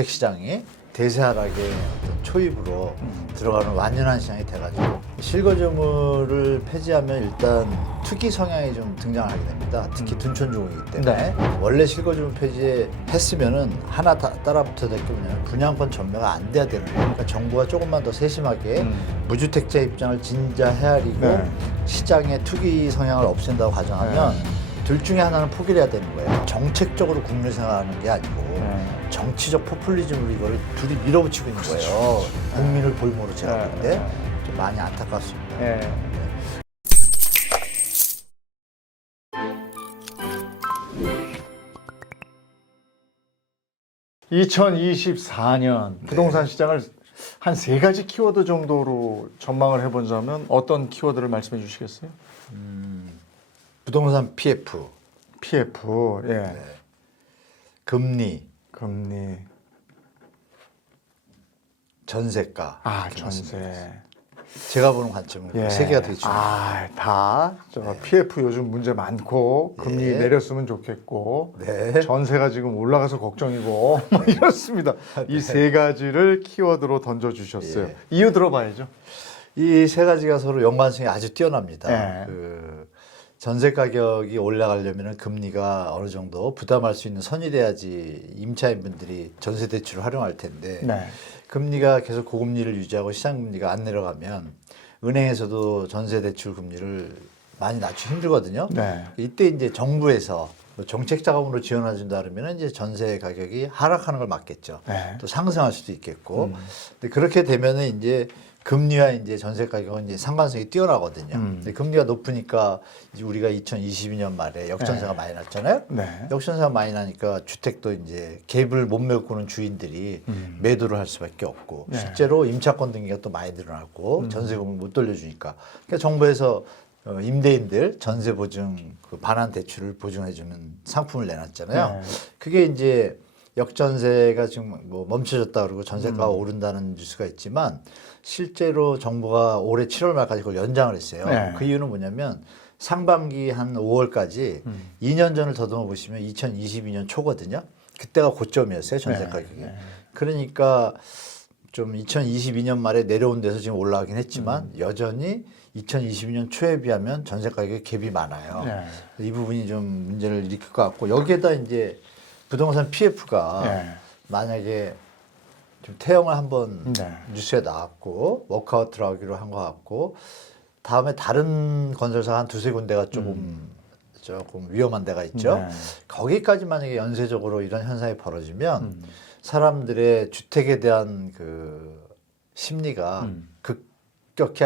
주택시장이 대세하락의 어떤 초입으로 들어가는 완연한 시장이 돼가지고 실거주물을 폐지하면 일단 투기 성향이 좀 등장을 하게 됩니다. 특히 둔촌주공이기 때문에 원래 실거주물 폐지했으면은 하나 따라붙어야 될 게 뭐냐면 분양권 전매가 안 돼야 되는 거예요. 그러니까 정부가 조금만 더 세심하게 무주택자 입장을 진짜 헤아리고 시장의 투기 성향을 없앤다고 가정하면 둘 중에 하나는 포기를 해야 되는 거예요. 정책적으로 국민을 생각하는 게 아니고 정치적 포퓰리즘으로 이걸 둘이 밀어붙이고 있는 거예요. 국민을 볼모로 제가 보는데 좀 많이 안타깝습니다. 2024년 부동산 시장을 한 3가지 키워드 정도로 전망을 해본다면 어떤 키워드를 말씀해 주시겠어요? 부동산 PF, PF, 금리, 전세가. 전세. 제가 보는 관점은 세 개가 되게 중요해요. PF 요즘 문제 많고 금리 내렸으면 좋겠고 전세가 지금 올라가서 걱정이고 뭐 이렇습니다. 이 3가지를 키워드로 던져주셨어요. 이유 들어봐야죠. 이 3가지가 서로 연관성이 아주 뛰어납니다. 전세 가격이 올라가려면 금리가 어느 정도 부담할 수 있는 선이 돼야지 임차인분들이 전세 대출을 활용할 텐데 금리가 계속 고금리를 유지하고 시장금리가 안 내려가면 은행에서도 전세 대출 금리를 많이 낮추기 힘들거든요. 이때 이제 정부에서 정책 자금으로 지원해 준다 그러면 이제 전세 가격이 하락하는 걸 막겠죠. 또 상승할 수도 있겠고. 근데 그렇게 되면은 이제 금리와 이제 전세 가격은 이제 상관성이 뛰어나거든요. 근데 금리가 높으니까 이제 우리가 2022년 말에 역전세가 많이 났잖아요. 역전세가 많이 나니까 주택도 이제 갭을 못 메꾸는 주인들이 매도를 할 수밖에 없고 실제로 임차권 등기가 또 많이 늘어났고 전세금을 못 돌려주니까 그러니까 정부에서 임대인들 전세 보증 그 반환 대출을 보증해주는 상품을 내놨잖아요. 그게 이제 역전세가 지금 뭐 멈춰졌다 그러고 전세가가 오른다는 뉴스가 있지만 실제로 정부가 올해 7월 말까지 그걸 연장을 했어요. 그 이유는 뭐냐면 상반기 한 5월까지 2년 전을 더듬어 보시면 2022년 초거든요. 그때가 고점이었어요, 전세 가격이. 그러니까 좀 2022년 말에 내려온 데서 지금 올라가긴 했지만 여전히 2022년 초에 비하면 전세 가격에 갭이 많아요. 이 부분이 좀 문제를 일으킬 것 같고 여기에다 이제 부동산 PF가 만약에 좀 태영을 한번 뉴스에 나왔고 워크아웃 들어가기로 한 것 같고 다음에 다른 건설사가 한 2-3군데가 조금 위험한 데가 있죠. 거기까지 만약에 연쇄적으로 이런 현상이 벌어지면 사람들의 주택에 대한 그 심리가 급격히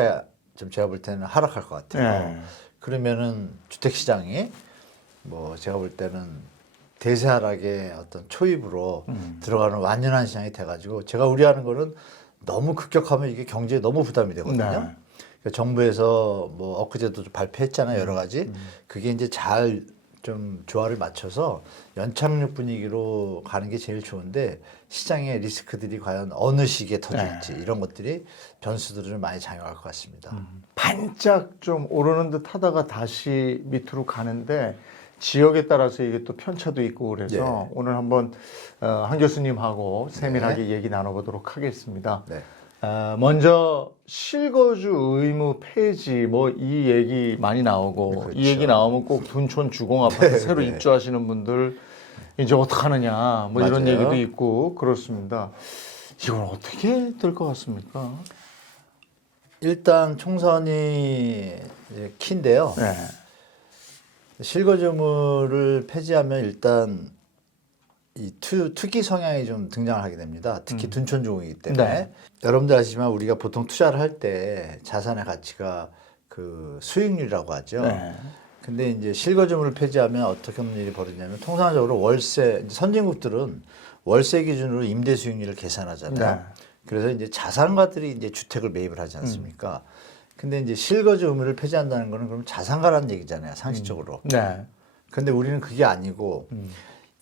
좀 제가 볼 때는 하락할 것 같아요. 그러면은 주택시장이 뭐 제가 볼 때는 대세 하락의 어떤 초입으로 들어가는 완연한 시장이 돼가지고 제가 우려하는 거는 너무 급격하면 이게 경제에 너무 부담이 되거든요. 그러니까 정부에서 뭐 엊그제도 좀 발표했잖아요, 여러 가지. 그게 이제 잘 좀 조화를 맞춰서 연착륙 분위기로 가는 게 제일 좋은데 시장의 리스크들이 과연 어느 시기에 터질지 이런 것들이 변수들을 좀 많이 작용할 것 같습니다. 반짝 좀 오르는 듯 하다가 다시 밑으로 가는데 지역에 따라서 이게 또 편차도 있고 그래서 오늘 한번 한 교수님하고 세밀하게 얘기 나눠보도록 하겠습니다. 먼저 실거주 의무 폐지 뭐 이 얘기 많이 나오고 이 얘기 나오면 꼭 둔촌 주공 아파트 새로 입주하시는 분들 이제 어떡하느냐 뭐 이런 얘기도 있고 그렇습니다. 이건 어떻게 될 것 같습니까? 일단 총선이 키인데요. 실거주물을 폐지하면 일단 이 투기 성향이 좀 등장을 하게 됩니다. 특히 둔촌주공이기 때문에 여러분들 아시지만 우리가 보통 투자를 할 때 자산의 가치가 그 수익률이라고 하죠. 근데 이제 실거주물을 폐지하면 어떻게 하는 일이 벌어지냐면 통상적으로 월세 선진국들은 월세 기준으로 임대 수익률을 계산하잖아요. 그래서 이제 자산가들이 이제 주택을 매입을 하지 않습니까? 근데 이제 실거주 의무를 폐지한다는 거는 그럼 자산가라는 얘기잖아요, 상식적으로. 근데 우리는 그게 아니고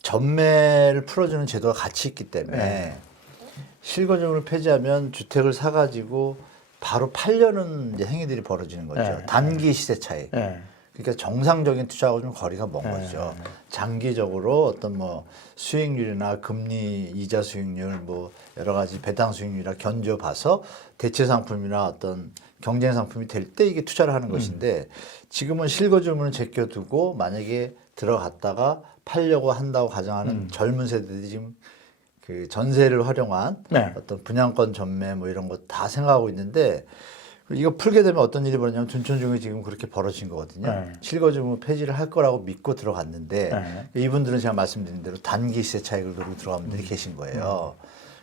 전매를 풀어주는 제도가 같이 있기 때문에 실거주 의무를 폐지하면 주택을 사가지고 바로 팔려는 이제 행위들이 벌어지는 거죠. 단기 시세 차익. 그러니까 정상적인 투자하고 좀 거리가 먼 거죠. 장기적으로 어떤 뭐 수익률이나 금리 이자 수익률 뭐 여러 가지 배당 수익률이나 견져 봐서 대체 상품이나 어떤 경쟁 상품이 될 때 이게 투자를 하는 것인데 지금은 실거주문을 제껴두고 만약에 들어갔다가 팔려고 한다고 가정하는 젊은 세대들이 지금 그 전세를 활용한 네. 어떤 분양권 전매 뭐 이런 거 다 생각하고 있는데 이거 풀게 되면 어떤 일이 벌어지냐면 둔촌중이 지금 그렇게 벌어진 거거든요. 네. 실거주문 폐지를 할 거라고 믿고 들어갔는데 네. 이분들은 제가 말씀드린 대로 단기 시세 차익을 노리고 들어간 분들이 계신 거예요.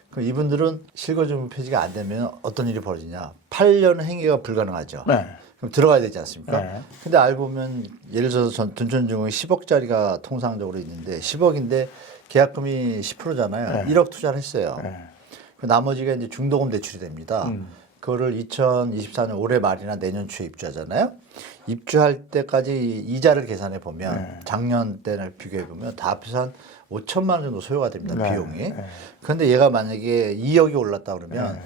그럼 이분들은 실거주문 폐지가 안 되면 어떤 일이 벌어지냐. 8년 행위가 불가능하죠. 네. 그럼 들어가야 되지 않습니까? 네. 근데 알고 보면 예를 들어서 둔촌중이 10억짜리가 통상적으로 있는데 10억인데 계약금이 10%잖아요. 네. 1억 투자를 했어요. 네. 그 나머지가 이제 중도금 대출이 됩니다. 그거를 2024년 올해 말이나 내년 초에 입주하잖아요. 입주할 때까지 이자를 계산해 보면 네. 작년 때를 비교해 보면 다 합해서 한 5천만 원 정도 소요가 됩니다. 네. 비용이. 네. 그런데 얘가 만약에 2억이 올랐다 그러면 네.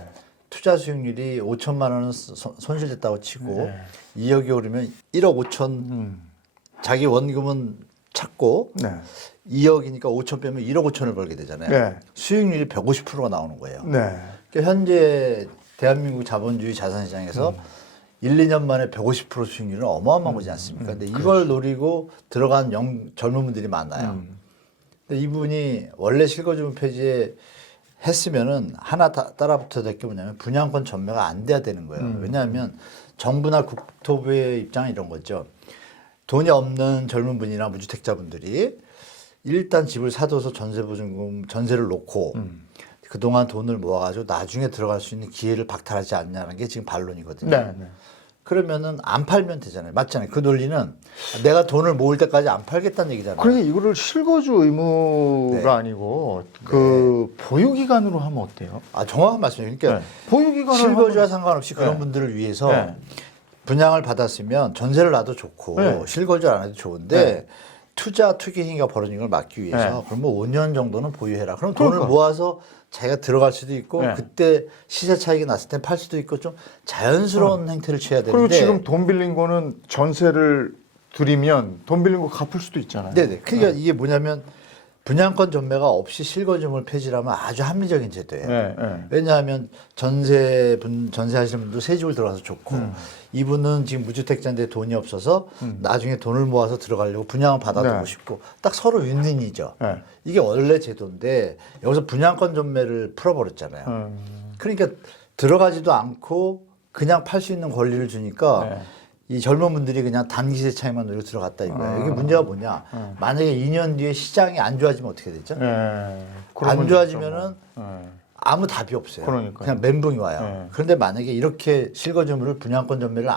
투자 수익률이 5천만 원은 손실됐다고 치고 네. 2억이 오르면 1억 5천 자기 원금은 찾고 네. 2억이니까 5천 빼면 1억 5천을 벌게 되잖아요. 네. 수익률이 150%가 나오는 거예요. 네. 그러니까 현재 대한민국 자본주의 자산시장에서 1, 2년 만에 150% 수익률은 어마어마한 거지 않습니까? 근데 이걸 노리고 들어간 젊은 분들이 많아요. 근데 이분이 원래 실거주문 폐지에 했으면은 하나 따라붙어야 될 게 뭐냐면 분양권 전매가 안 돼야 되는 거예요. 왜냐하면 정부나 국토부의 입장은 이런 거죠. 돈이 없는 젊은 분이나 무주택자분들이 일단 집을 사둬서 전세보증금 전세를 놓고 그동안 돈을 모아가지고 나중에 들어갈 수 있는 기회를 박탈하지 않냐는 게 지금 반론이거든요. 네. 네. 그러면은 안 팔면 되잖아요. 맞잖아요. 그 논리는 내가 돈을 모을 때까지 안 팔겠다는 얘기잖아요. 그러니까 이거를 실거주 의무가 네. 아니고 그 보유기간으로 하면 어때요? 아, 정확한 말씀이에요. 그러니까 네. 보유기간을 실거주와 하면... 상관없이 그런 네. 분들을 위해서 네. 분양을 받았으면 전세를 놔도 좋고 네. 실거주 안 해도 좋은데 네. 투기 행위가 벌어진 걸 막기 위해서 네. 그러면 5년 정도는 보유해라. 그럼 돈을 그러니까. 모아서 자기가 들어갈 수도 있고 네. 그때 시세 차익이 났을 때 팔 수도 있고 좀 자연스러운 행태를 취해야 되는데 그리고 지금 돈 빌린 거는 전세를 드리면 돈 빌린 거 갚을 수도 있잖아요. 네네. 그러니까 이게 뭐냐면 분양권 전매가 없이 실거주물 폐지라면 아주 합리적인 제도예요. 네, 네. 왜냐하면 전세하시는 분도 새 집을 들어가서 좋고 이분은 지금 무주택자인데 돈이 없어서 나중에 돈을 모아서 들어가려고 분양을 받아두고 네. 싶고 딱 서로 윈윈이죠. 네. 이게 원래 제도인데 여기서 분양권 전매를 풀어버렸잖아요. 그러니까 들어가지도 않고 그냥 팔 수 있는 권리를 주니까 네. 이 젊은 분들이 그냥 단기세 차익만 노리고 들어갔다 이거예요. 이게 문제가 뭐냐? 만약에 2년 뒤에 시장이 안 좋아지면 어떻게 되죠? 네. 안 좋아지면은 네. 아무 답이 없어요. 그러니까요. 그냥 멘붕이 와요. 네. 그런데 만약에 이렇게 실거주물을 분양권 전매를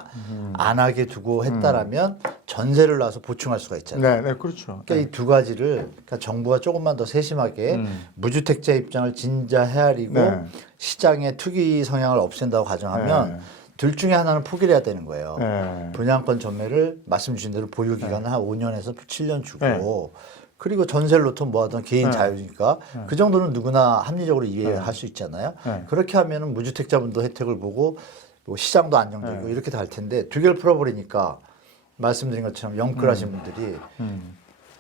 안 하게 두고 했다라면 전세를 놔서 보충할 수가 있잖아요. 네, 네, 그렇죠. 그러니까 이 두 가지를 그러니까 정부가 조금만 더 세심하게 무주택자 입장을 진짜 헤아리고 네. 시장의 투기 성향을 없앤다고 가정하면 네. 둘 중에 하나는 포기를 해야 되는 거예요. 네. 분양권 전매를 말씀 주신 대로 보유 기간을 한 5년에서 7년 주고 그리고 전세를 놓든 뭐 하든 개인 자유니까 그 정도는 누구나 합리적으로 이해할 수 있잖아요. 그렇게 하면은 무주택자분도 혜택을 보고 뭐 시장도 안정적이고 이렇게 다 할 텐데 두 개를 풀어버리니까 말씀드린 것처럼 영끌하신 분들이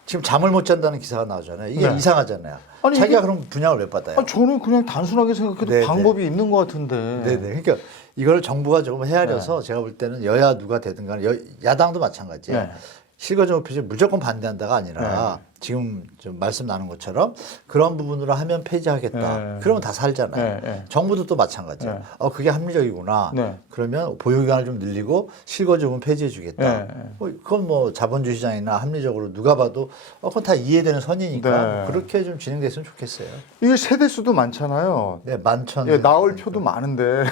지금 잠을 못 잔다는 기사가 나오잖아요. 이게 네. 이상하잖아요. 아니, 자기가 이게- 그럼 분양을 왜 받아요? 저는 그냥 단순하게 생각해도 네, 방법이 있는 것 같은데. 네네. 그러니까 이걸 정부가 조금 헤아려서 제가 볼 때는 여야 누가 되든 간에 야당도 마찬가지예요. 네. 실거주물 폐지 무조건 반대한다가 아니라 지금 좀 말씀 나눈 것처럼 그런 부분으로 하면 폐지하겠다. 네. 그러면 다 살잖아요. 네, 네. 정부도 또 마찬가지예요. 네. 그게 합리적이구나. 네. 그러면 보유기간을 좀 늘리고 실거주물 폐지해주겠다. 네, 네. 그건 뭐 자본주의 시장이나 합리적으로 누가 봐도 그건 다 이해되는 선이니까 네. 그렇게 좀 진행됐으면 좋겠어요. 이게 세대수도 많잖아요. 네, 만천. 예, 나올 표도 많은데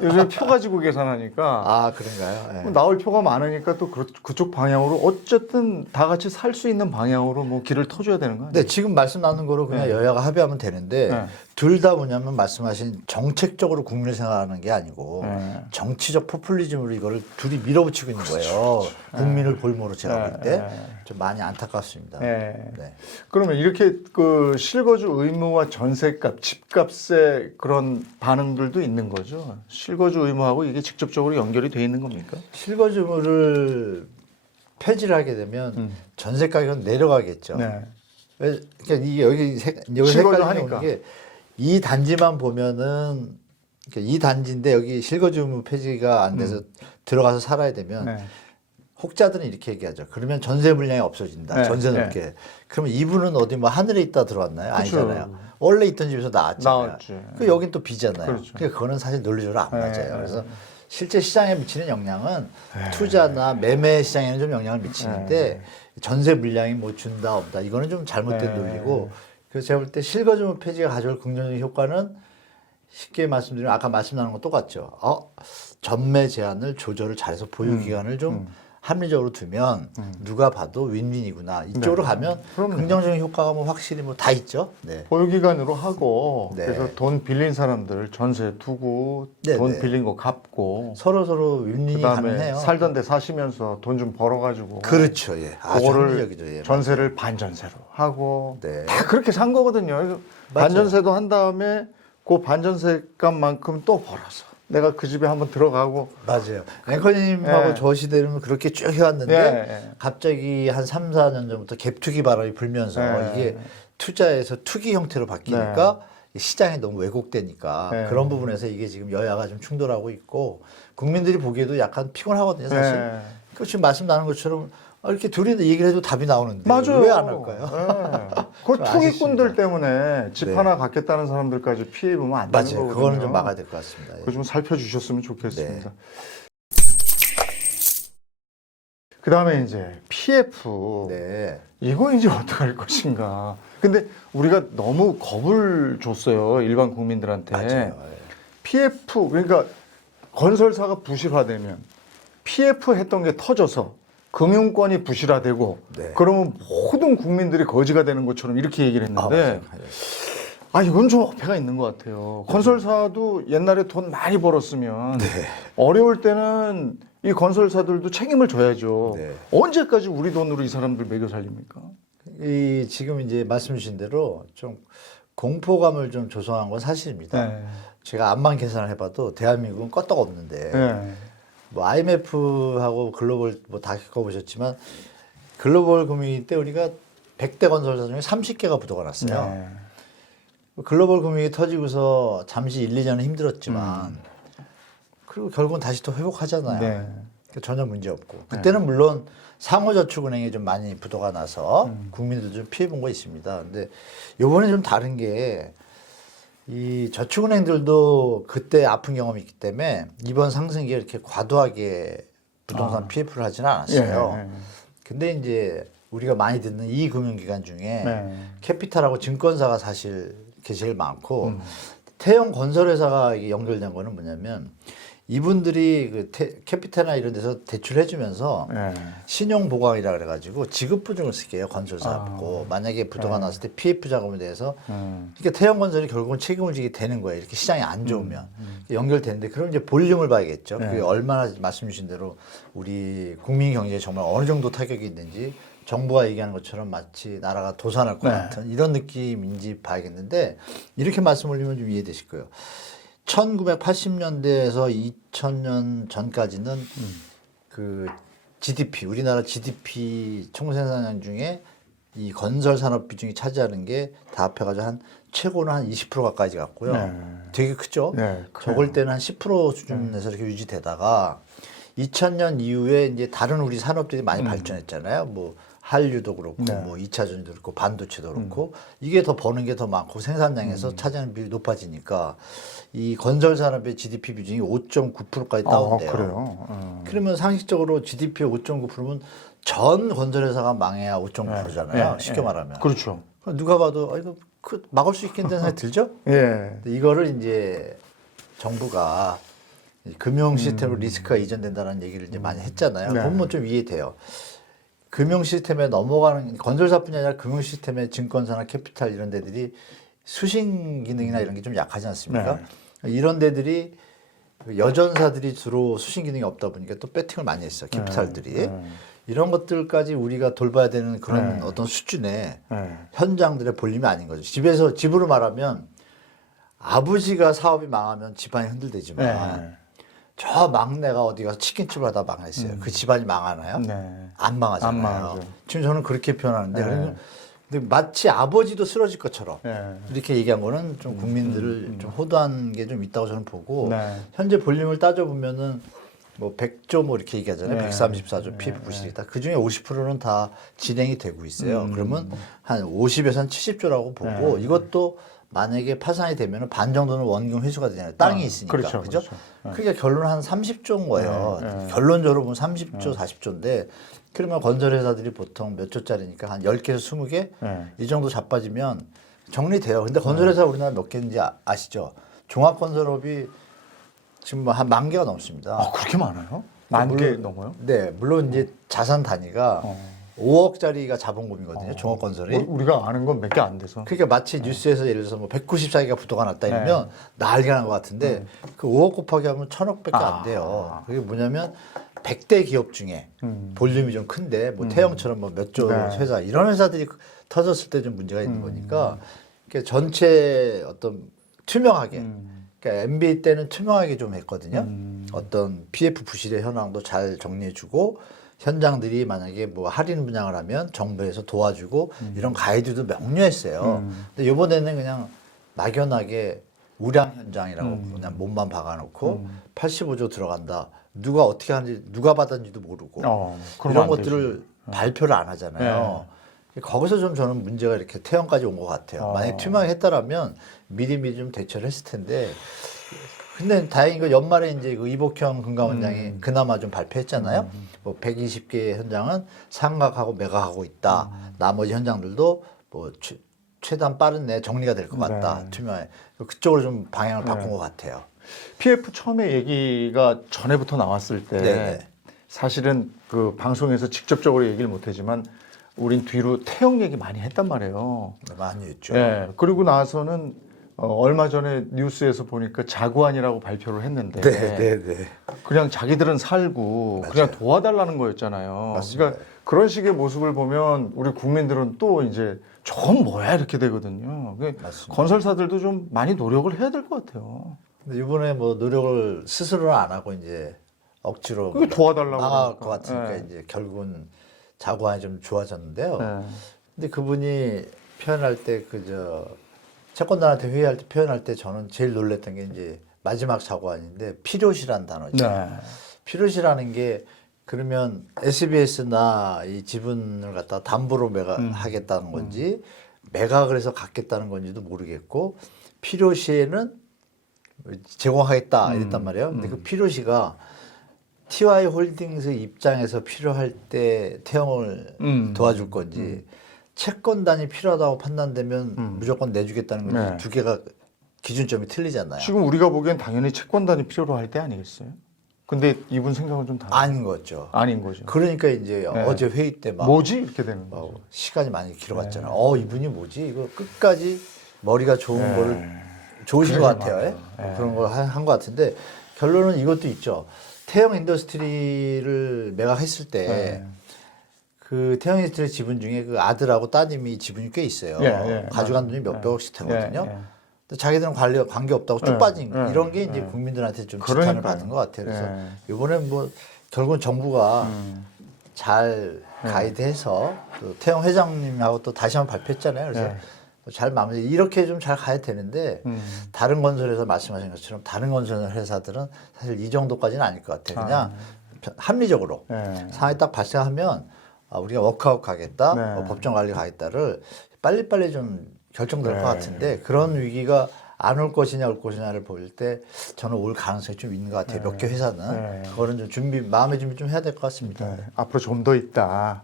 요즘 표 가지고 계산하니까 아, 그런가요? 네. 나올 표가 많으니까 또 그쪽 방향으로 어쨌든 다 같이 살 수 있는 방향으로 뭐 길을 터줘야 되는 거 아니에요? 네, 지금 말씀 나눈 거로 그냥 네. 여야가 합의하면 되는데 네. 둘 다 뭐냐면 말씀하신 정책적으로 국민을 생각하는 게 아니고 네. 정치적 포퓰리즘으로 이거를 둘이 밀어붙이고 있는 거예요. 국민을 볼모로 제가 볼 때 좀 많이 안타깝습니다. 네. 네. 그러면 이렇게 그 실거주 의무와 전세값, 집값의 그런 반응들도 있는 거죠. 실거주 의무하고 이게 직접적으로 연결이 돼 있는 겁니까? 실거주물을 폐지를 하게 되면 전세 가격은 내려가겠죠. 네. 그러니까 이게 여기 실거주 색깔이 하니까. 오는 게 이 단지만 보면은 그러니까 이 단지인데 여기 실거주 의무 폐지가 안 돼서 들어가서 살아야 되면 네. 혹자들은 이렇게 얘기하죠. 그러면 전세 물량이 없어진다. 네, 전세 네. 넘게. 그러면 이분은 어디 뭐 하늘에 있다 들어왔나요? 그쵸. 아니잖아요. 원래 있던 집에서 나왔잖아요. 나왔지. 그 여긴 또 비잖아요. 그렇죠. 그러니까 그거는 사실 논리적으로 안 네, 맞아요. 네. 그래서 실제 시장에 미치는 영향은 투자나 매매 시장에는 좀 영향을 미치는데 전세 물량이 뭐 준다 없다 이거는 좀 잘못된 네. 논리고 그래서 제가 볼 때 실거주 폐지가 가져올 긍정적인 효과는 쉽게 말씀드리면 아까 말씀 나눈 거 똑같죠. 전매 제한을 조절을 잘해서 보유 기간을 좀 합리적으로 두면 누가 봐도 윈윈이구나. 이쪽으로 네. 가면 그럼요. 긍정적인 효과가 뭐 확실히 뭐 다 있죠. 네. 보유기간으로 하고 네. 그래서 돈 빌린 사람들 전세 두고 네, 돈 네. 빌린 거 갚고 서로 윈윈이 그다음에 가능해요. 살던 데 사시면서 돈 좀 벌어가지고 그렇죠. 예. 아주 그거를 합리적이죠. 예. 전세를 반전세로 하고 네. 다 그렇게 산 거거든요. 그래서 맞아요. 반전세도 한 다음에 그 반전세 값만큼 또 벌어서 내가 그 집에 한번 들어가고 맞아요. 앵커님하고 네. 저 시대는 그렇게 쭉 해왔는데 네. 갑자기 한 3, 4년 전부터 갭투기 바람이 불면서 네. 이게 투자에서 투기 형태로 바뀌니까 시장이 너무 왜곡되니까 네. 그런 부분에서 이게 지금 여야가 좀 충돌하고 있고 국민들이 보기에도 약간 피곤하거든요. 사실. 네. 그 지금 말씀 나눈 것처럼 이렇게 둘이 얘기를 해도 답이 나오는데 맞아요. 왜 안 할까요? 네. 그 좀 투기꾼들 아쉽습니다. 때문에 집 네. 하나 갖겠다는 사람들까지 피해 보면 안 되는 맞아요. 거거든요. 그거는 좀 막아야 될 것 같습니다. 예. 그거 좀 살펴주셨으면 좋겠습니다. 네. 그 다음에 이제 PF. 네. 이거 이제 어떡할 것인가. 근데 우리가 너무 겁을 줬어요. 일반 국민들한테. 맞아요. 예. PF, 그러니까 건설사가 부실화되면 PF 했던 게 터져서 금융권이 부실화되고 네. 그러면 모든 국민들이 거지가 되는 것처럼 이렇게 얘기를 했는데 맞아요. 이건 좀 어폐가 있는 것 같아요. 건설사도 옛날에 돈 많이 벌었으면 네. 어려울 때는 이 건설사들도 책임을 져야죠. 네. 언제까지 우리 돈으로 이 사람들 먹여 살립니까? 이 지금 이제 말씀 주신 대로 좀 공포감을 좀 조성한 건 사실입니다. 네. 제가 암만 계산을 해봐도 대한민국은 껐떡 없는데 네. 뭐 IMF하고 글로벌 뭐 다 겪어보셨지만 글로벌 금융위 때 우리가 100대 건설사 중에 30개가 부도가 났어요. 네. 글로벌 금융이 터지고서 잠시 1, 2년은 힘들었지만 그리고 결국은 다시 또 회복하잖아요. 네. 그러니까 전혀 문제 없고 그때는 물론 상호저축은행이 좀 많이 부도가 나서 국민들도 좀 피해 본 거 있습니다. 근데 요번에 좀 다른 게 이 저축은행들도 그때 아픈 경험이 있기 때문에 이번 상승기에 이렇게 과도하게 부동산 PF를 하지는 않았어요. 예. 근데 이제 우리가 많이 듣는 이 금융기관 중에 네. 캐피탈하고 증권사가 사실 제일 많고 태형 건설회사가 이게 연결된 거는 뭐냐면 이분들이 그 캐피탈이나 이런 데서 대출해주면서 네. 신용 보강이라 그래가지고 지급 보증을 쓰게요 건설사하고 만약에 부도가 났을 때 PF 자금에 대해서 그러니까 태형 건설이 결국은 책임을 지게 되는 거예요. 이렇게 시장이 안 좋으면 연결되는데 그럼 이제 볼륨을 봐야겠죠. 네. 그게 얼마나 말씀 주신 대로 우리 국민 경제에 정말 어느 정도 타격이 있는지 정부가 얘기하는 것처럼 마치 나라가 도산할 것 네. 같은 이런 느낌인지 봐야겠는데 이렇게 말씀 올리면 좀 이해되실 거예요. 1980년대에서 2000년 전까지는 그 GDP, 우리나라 GDP 총생산량 중에 이 건설 산업 비중이 차지하는 게 다 합해가지고 한 최고는 한 20% 가까이 갔고요. 네. 되게 크죠? 네, 적을 때는 한 10% 수준에서 이렇게 유지되다가 2000년 이후에 이제 다른 우리 산업들이 많이 발전했잖아요. 뭐 한류도 그렇고 네. 뭐 2차 전지도 그렇고 반도체도 그렇고 이게 더 버는 게 더 많고 생산량에서 차지하는 비율이 높아지니까 이 건설 산업의 GDP 비중이 5.9%까지 다운돼요. 그래요. 그러면 상식적으로 GDP의 5.9%면 전 건설회사가 망해야 5.9%잖아요. 쉽게 말하면. 그렇죠. 누가 봐도 이거 막을 수 있겠다는 생각이 들죠? 예. 근데 이거를 이제 정부가 금융 시스템으로 리스크가 이전된다는 얘기를 이제 많이 했잖아요. 네. 보면 좀 이해돼요. 금융 시스템에 넘어가는 건설사뿐이 아니라 금융 시스템의 증권사나 캐피탈 이런 데들이 수신 기능이나 이런 게 좀 약하지 않습니까? 이런 데들이 여전사들이 주로 수신 기능이 없다 보니까 또 배팅을 많이 했어요. 캐피탈들이. 이런 것들까지 우리가 돌봐야 되는 그런 어떤 수준의 현장들의 볼륨이 아닌 거죠. 집으로 말하면 아버지가 사업이 망하면 집안이 흔들대지만 저 막내가 어디 가서 치킨집을 하다 망했어요. 그 집안이 망하나요? 네. 안 망하잖아요. 안 망하죠. 지금 저는 그렇게 표현하는데 네. 그러면 근데 마치 아버지도 쓰러질 것처럼 네. 이렇게 얘기한 거는 좀 국민들을 좀 호도한 게 좀 있다고 저는 보고 네. 현재 볼륨을 따져보면은 뭐 100조 뭐 이렇게 얘기하잖아요. 네. 134조 PF 부실이다. 그 중에 50%는 다 진행이 되고 있어요. 그러면 한 50에서 한 70조라고 보고 이것도 만약에 파산이 되면 반 정도는 원금 회수가 되잖아요. 땅이 있으니까. 그렇죠. 그죠? 그렇죠. 그러니까 결론은 한 30조인 거예요. 네. 결론적으로 보면 30조, 40조인데 그러면 건설회사들이 보통 몇 조짜리니까 한 10개에서 20개 네. 이 정도 자빠지면 정리돼요. 근데 건설회사 우리나라 몇 개인지 아시죠? 종합건설업이 지금 뭐 한 10,000개가 넘습니다. 아, 그렇게 많아요? 10,000개 물론- 넘어요? 네, 물론 이제 자산 단위가 5억짜리가 자본금이거든요. 종합건설이. 우리가 아는 건 몇 개 안 돼서. 그러니까 마치 뉴스에서 예를 들어서 뭐 194개가 부도가 났다 이러면 난리가 난 것 같은데 그 5억 곱하기 하면 1,000억밖에 안 돼요. 그게 뭐냐면 100대 기업 중에 볼륨이 좀 큰데 뭐 태영처럼 뭐 몇 조 네. 회사 이런 회사들이 터졌을 때 좀 문제가 있는 거니까 그러니까 전체 어떤 투명하게 그러니까 MB 때는 투명하게 좀 했거든요. 어떤 PF 부실의 현황도 잘 정리해주고 현장들이 만약에 뭐 할인 분양을 하면 정부에서 도와주고 이런 가이드도 명료했어요. 근데 이번에는 그냥 막연하게 우량 현장이라고 그냥 몸만 박아놓고 85조 들어간다. 누가 어떻게 하는지 누가 받았는지도 모르고 그러면 이런 안 것들을 발표를 안 하잖아요. 거기서 좀 저는 문제가 이렇게 태형까지 온 것 같아요. 만약 투명하게 했다라면 미리미리 좀 대처를 했을 텐데. 근데 다행히 그 연말에 이제 그 이복형 금감원장이 그나마 좀 발표했잖아요. 뭐 120개 현장은 상각하고 매각하고 있다. 나머지 현장들도 뭐 최대한 빠른 내 정리가 될 것 같다. 투명해. 그쪽으로 좀 방향을 바꾼 것 같아요. PF 처음에 얘기가 전에부터 나왔을 때 네네. 사실은 그 방송에서 직접적으로 얘기를 못하지만 우린 뒤로 태형 얘기 많이 했단 말이에요. 많이 했죠. 예. 그리고 나서는 얼마 전에 뉴스에서 보니까 자구안이라고 발표를 했는데 네. 그냥 자기들은 살고 맞아요. 그냥 도와달라는 거였잖아요. 맞습니다. 그러니까 그런 식의 모습을 보면 우리 국민들은 또 이제 저건 뭐야 이렇게 되거든요. 맞습니다. 건설사들도 좀 많이 노력을 해야 될 것 같아요. 근데 이번에 뭐 노력을 스스로는 안 하고 이제 억지로 그게 도와달라고 망할 그러니까. 것 같으니까 네. 이제 결국은 자구안이 좀 좋아졌는데요. 네. 근데 그분이 표현할 때 그저 채권단한테 회의할 때 표현할 때 저는 제일 놀랬던 게 이제 마지막 자구안인데 필요시란 단어죠. 네. 필요시라는 게 그러면 SBS나 이 지분을 갖다 담보로 매각하겠다는 건지 매각을 해서 갖겠다는 건지도 모르겠고 필요시에는 제공하겠다 이랬단 말이에요. 근데 그 필요시가 TY 홀딩스 입장에서 필요할 때 태형을 도와줄 건지 채권단이 필요하다고 판단되면 무조건 내주겠다는 건지 네. 두 개가 기준점이 틀리잖아요. 지금 우리가 보기엔 당연히 채권단이 필요로 할 때 아니겠어요? 근데 이분 생각은 좀 다르죠. 아닌 거죠. 아닌 거죠. 그러니까 이제 네. 어제 회의 때 막 뭐지? 이렇게 되는 거죠. 시간이 많이 길어갔잖아요. 이분이 뭐지? 이거 끝까지 머리가 좋은 거를 좋으신 것 같아요. 예? 그런 걸 한 것 같은데 결론은 이것도 있죠. 태형 인더스트리를 매각했을 때 그 태형 인더스트리 지분 중에 그 아들하고 따님이 지분이 꽤 있어요. 가져간 돈이 몇백억씩 되거든요. 근데 자기들은 관계 없다고 쭉 빠진 거. 이런 게 이제 국민들한테 좀 지탄을 받는 것 같아요. 그래서 이번엔 뭐 결국은 정부가 잘 가이드해서 또 태형 회장님하고 또 다시 한번 발표했잖아요. 그래서 잘 마무리 이렇게 좀 잘 가야 되는데 다른 건설회사 말씀하신 것처럼 다른 건설 회사들은 사실 이 정도까지는 아닐 것 같아요. 그냥 합리적으로 상황이 딱 발생하면 우리가 워크아웃 가겠다, 뭐 법정 관리 가겠다를 빨리빨리 좀 결정될 것 같은데 그런 위기가 안 올 것이냐 올 것이냐를 볼 때 저는 올 가능성이 좀 있는 것 같아요. 몇 개 회사는 그거는 좀 마음의 준비 좀 해야 될 것 같습니다. 앞으로 좀 더 있다.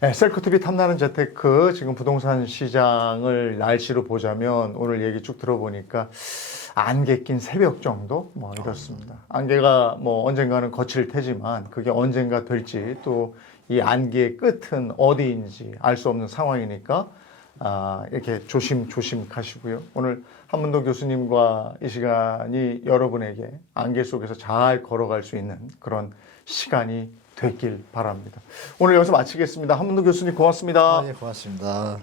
네. 셀프TV 탐나는 재테크 지금 부동산 시장을 날씨로 보자면 오늘 얘기 쭉 들어보니까 안개 낀 새벽 정도 뭐 이렇습니다. 안개가 뭐 언젠가는 거칠 테지만 그게 언젠가 될지 또 이 안개의 끝은 어디인지 알 수 없는 상황이니까 이렇게 조심 가시고요. 오늘 한문도 교수님과 이 시간이 여러분에게 안개 속에서 잘 걸어갈 수 있는 그런 시간이 됐길 바랍니다. 오늘 여기서 마치겠습니다. 한문도 교수님 고맙습니다. 네, 고맙습니다.